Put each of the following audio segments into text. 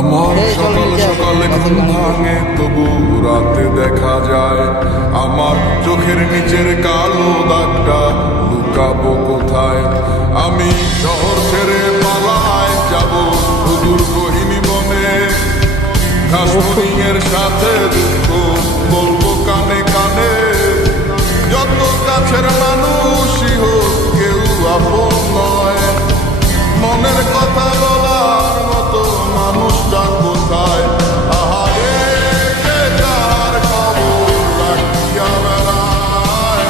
আমার সকাল সকালে ঘুম ভাঙে তবু রাতে দেখা যায় আমার চোখের নিচের কালো দাগটা লুকাবো কোথায়। আমি শহর ছেড়ে পালায় যাব সুদূর গহীন বনে, ঘাসফড়িংয়ের সাথে দুঃখ বলবো কানে কানে। যত কাছের মানুষই হোক কেউ আপন নয়, মনের কথা বলার মতো মানুষটা কোথায়? আহারে কে কার খবর রাখিয়া বেড়ায়,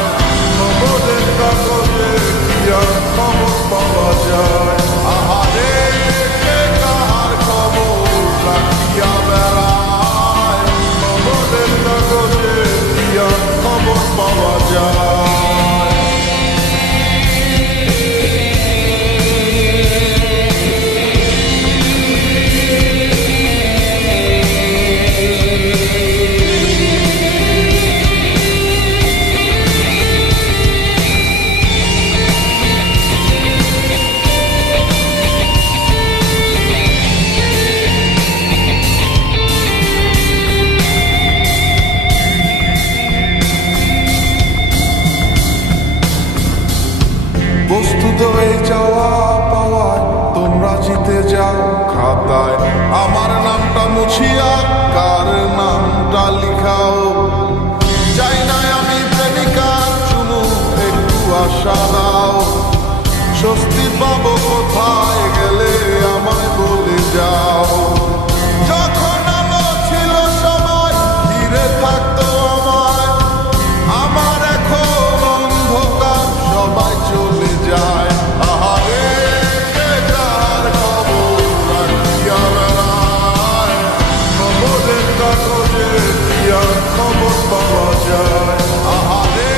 খবরের কাগজে কি আর খবর পাওয়া যায়? আহারে কে কার খবর রাখিয়া বেড়ায়, খবরের কাগজে কি আর খবর পাওয়া যায়? বস্তুত এই যাওয়া পাওয়ায় তোমরা জিতে যাও খাতায়, আমার নামটা মুছিয়া কার নামটা লিখাও। চাই না আমি প্রেমিকার চুমু, একটু আশা দাও। স্বস্তি পাবো কোথায় গেলে আমায় বলে যাও। যখন আলো ছিল সবাই ঘিরে থাকতো আমায়, আমার এখন অন্ধকার সবাই চলে যায়। আহারে কে কার খবর রাখিয়া বেড়ায়, খবরের কাগজে কি আর খবর পাওয়া যায়? আহারে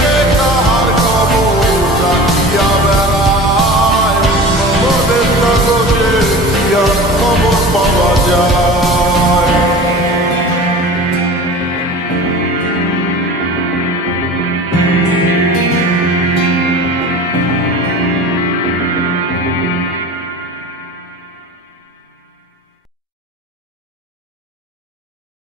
কে কার খবর রাখিয়া বেড়ায়, খবরের কাগজে কি আর খবর পাওয়া যায়?